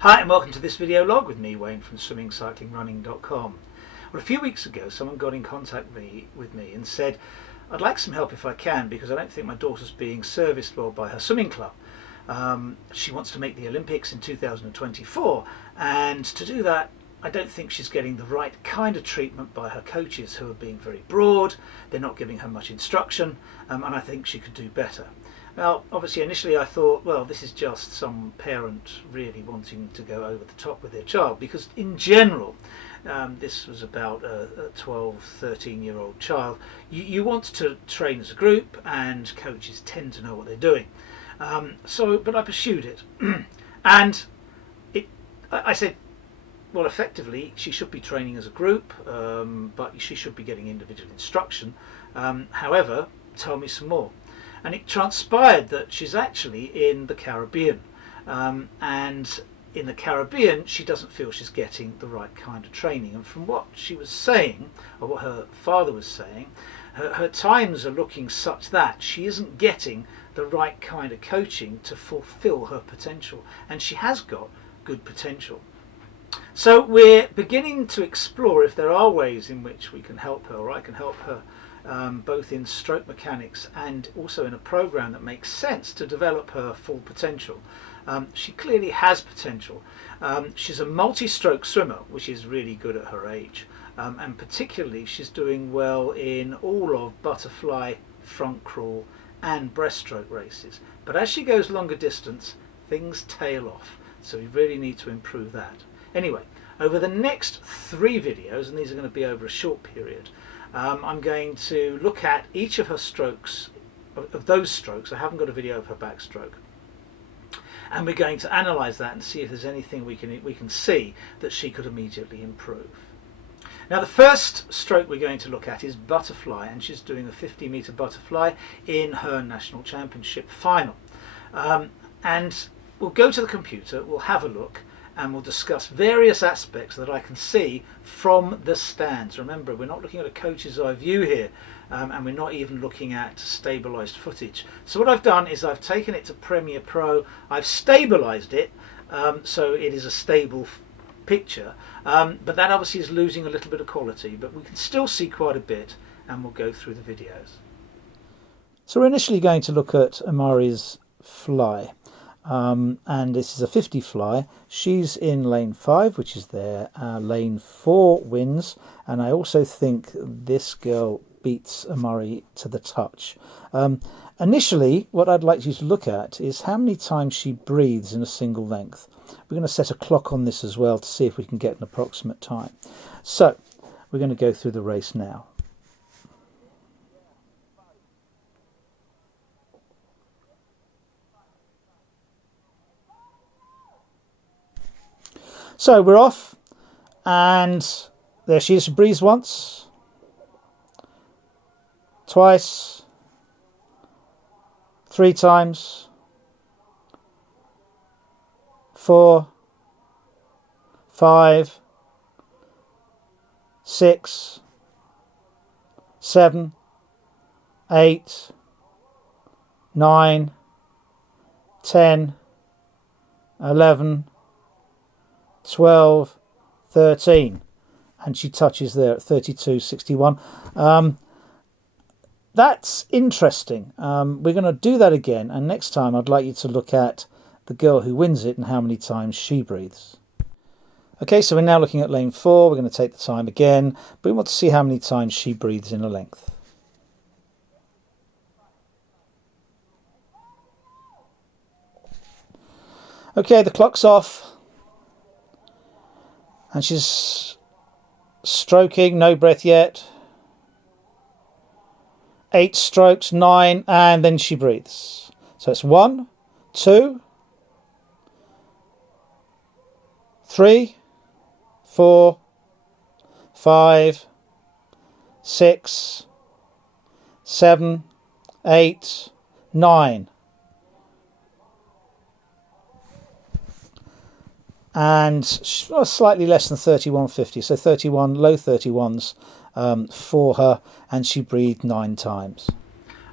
Hi and welcome to this video log with me, Wayne, from swimmingcyclingrunning.com. Well, a few weeks ago someone got in contact with me and said, I'd like some help if I can, because I don't think my daughter's being serviced well by her swimming club. She wants to make the Olympics in 2024, and to do that I don't think she's getting the right kind of treatment by her coaches, who are being very broad. They're not giving her much instruction, and I think she could do better. Now, obviously, initially I thought, well, this is just some parent really wanting to go over the top with their child, because in general, this was about a 12, 13-year-old child. You want to train as a group, and coaches tend to know what they're doing. But I pursued it, and I said, well, effectively, she should be training as a group, but she should be getting individual instruction. However, tell me some more. And it transpired that she's actually in the Caribbean, and in the Caribbean she doesn't feel she's getting the right kind of training. And from what she was saying, or what her father was saying, her times are looking such that she isn't getting the right kind of coaching to fulfill her potential, and she has got good potential. So we're beginning to explore if there are ways in which we can help her, or I can help her, both in stroke mechanics and also in a program that makes sense to develop her full potential. She clearly has potential. She's a multi-stroke swimmer, which is really good at her age, and particularly she's doing well in all of butterfly, front crawl and breaststroke races. But as she goes longer distance, things tail off, so we really need to improve that. Anyway, over the next 3 videos, and these are going to be over a short period, I'm going to look at each of her strokes, of those strokes. I haven't got a video of her backstroke, and we're going to analyse that and see if there's anything we can see that she could immediately improve. Now, the first stroke we're going to look at is butterfly, and she's doing a 50-metre butterfly in her National Championship final. And we'll go to the computer, we'll have a look, and we'll discuss various aspects that I can see from the stands. Remember, we're not looking at a coach's eye view here, and we're not even looking at stabilised footage. So what I've done is I've taken it to Premiere Pro, I've stabilised it, so it is a stable picture, but that obviously is losing a little bit of quality, but we can still see quite a bit, and we'll go through the videos. So we're initially going to look at Amari's fly. And this is a 50 fly. She's in lane 5, which is there. Lane 4 wins, and I also think this girl beats Amari to the touch. Initially, what I'd like you to look at is how many times she breathes in a single length. We're going to set a clock on this as well to see if we can get an approximate time. So we're going to go through the race now. So we're off, and there she is. She breathes once, twice, 3 times, 4, 5, 6, 7, 8, 9, 10, 11, 12, 13, and she touches there at 32.61. That's interesting. We're going to do that again, and next time I'd like you to look at the girl who wins it and how many times she breathes. Okay, so we're now looking at lane 4. We're going to take the time again, but we want to see how many times she breathes in a length. Okay, the clock's off. And she's stroking, no breath yet. 8 strokes, 9, and then she breathes. So it's 1, 2, 3, 4, 5, 6, 7, 8, 9. And slightly less than 31.50, so 31, low 31s for her, and she breathed 9 times.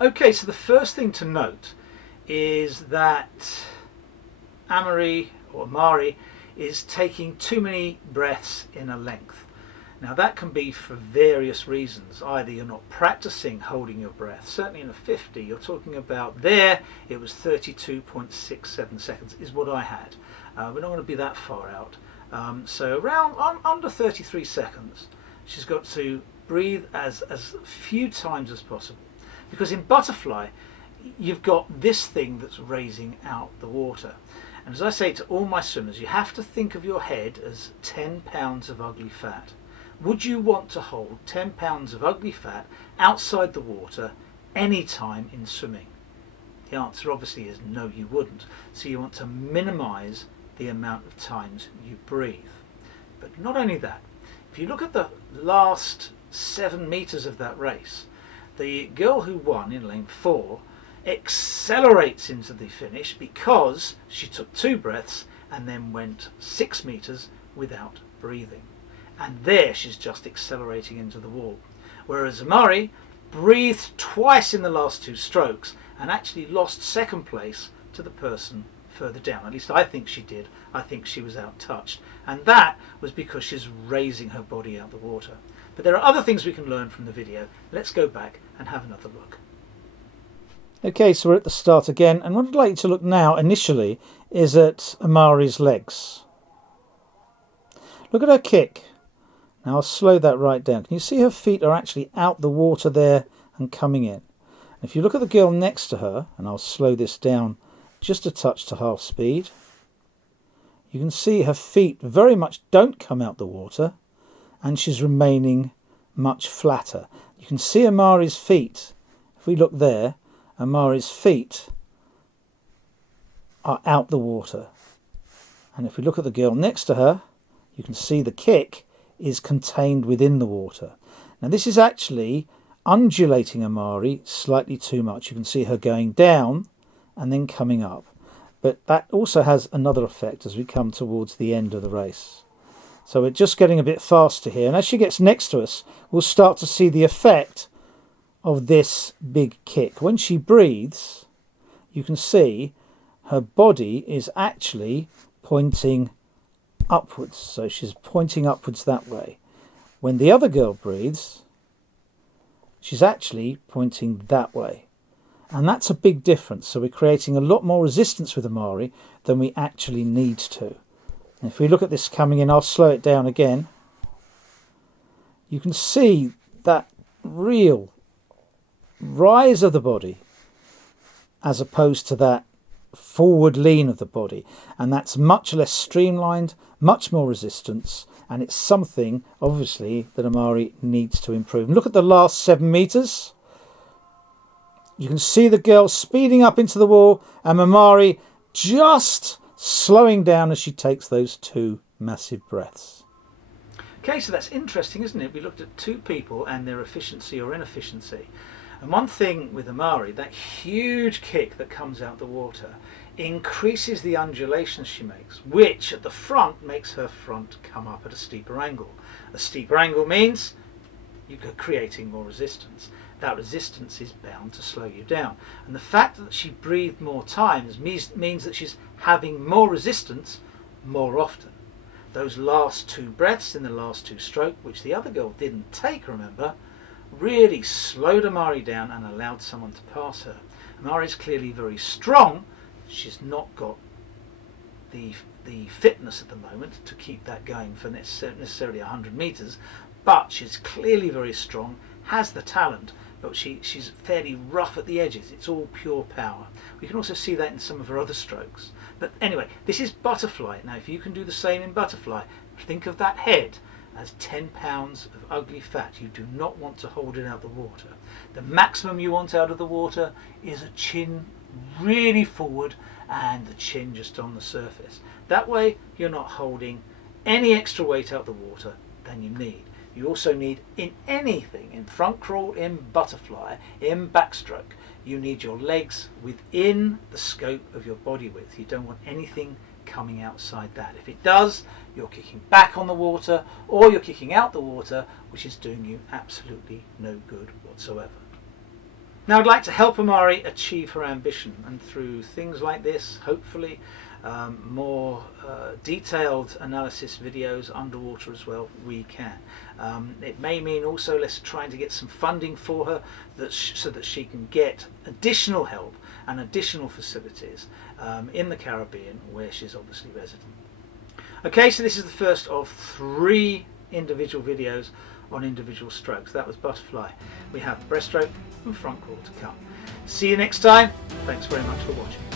Okay, so the first thing to note is that Amari is taking too many breaths in a length. Now that can be for various reasons. Either you're not practicing holding your breath. Certainly in a 50, you're talking about there, it was 32.67 seconds is what I had. We're not going to be that far out. So around under 33 seconds, she's got to breathe as few times as possible. Because in butterfly, you've got this thing that's raising out the water. And as I say to all my swimmers, you have to think of your head as 10 pounds of ugly fat. Would you want to hold 10 pounds of ugly fat outside the water any time in swimming? The answer obviously is no, you wouldn't. So you want to minimize the amount of times you breathe. But not only that, if you look at the last 7 meters of that race, the girl who won in lane 4 accelerates into the finish because she took 2 breaths and then went 6 meters without breathing. And there she's just accelerating into the wall. Whereas Amari breathed twice in the last 2 strokes and actually lost second place to the person further down. At least I think she did. I think she was out-touched. And that was because she's raising her body out the water. But there are other things we can learn from the video. Let's go back and have another look. Okay, so we're at the start again. And what I'd like you to look now, initially, is at Amari's legs. Look at her kick. Now I'll slow that right down. Can you see her feet are actually out the water there and coming in? If you look at the girl next to her, and I'll slow this down just a touch to half speed, you can see her feet very much don't come out the water and she's remaining much flatter. You can see Amari's feet. If we look there, Amari's feet are out the water. And if we look at the girl next to her, you can see the kick is contained within the water. Now this is actually undulating Amari slightly too much. You can see her going down and then coming up. But that also has another effect as we come towards the end of the race. So we're just getting a bit faster here. And as she gets next to us, we'll start to see the effect of this big kick. When she breathes, you can see her body is actually pointing upwards. So she's pointing upwards that way. When the other girl breathes, she's actually pointing that way. And that's a big difference. So we're creating a lot more resistance with Amari than we actually need to. And if we look at this coming in, I'll slow it down again. You can see that real rise of the body as opposed to that forward lean of the body. And that's much less streamlined, much more resistance. And it's something, obviously, that Amari needs to improve. And look at the last 7 meters. You can see the girl speeding up into the wall and Amari just slowing down as she takes those 2 massive breaths. Okay, so that's interesting, isn't it? We looked at 2 people and their efficiency or inefficiency. And one thing with Amari, that huge kick that comes out the water increases the undulations she makes, which at the front makes her front come up at a steeper angle. A steeper angle means you're creating more resistance. That resistance is bound to slow you down. And the fact that she breathed more times means that she's having more resistance more often. Those last 2 breaths in the last 2 strokes, which the other girl didn't take, remember, really slowed Amari down and allowed someone to pass her. Amari's clearly very strong. She's not got the fitness at the moment to keep that going for necessarily 100 meters, but she's clearly very strong, has the talent, but she's fairly rough at the edges. It's all pure power. We can also see that in some of her other strokes. But anyway, this is butterfly. Now if you can do the same in butterfly, think of that head as 10 pounds of ugly fat. You do not want to hold it out the water. The maximum you want out of the water is a chin really forward and the chin just on the surface. That way you're not holding any extra weight out the water than you need. You also need, in anything, in front crawl, in butterfly, in backstroke, you need your legs within the scope of your body width. You don't want anything coming outside that. If it does, you're kicking back on the water or you're kicking out the water, which is doing you absolutely no good whatsoever. Now I'd like to help Amari achieve her ambition, and through things like this, hopefully more detailed analysis videos underwater as well, we can. It may mean also let's trying to get some funding for her so that she can get additional help and additional facilities in the Caribbean, where she's obviously resident. Okay, so this is the first of 3 individual videos on individual strokes. That was butterfly. We have breaststroke and front crawl to come. See you next time. Thanks very much for watching.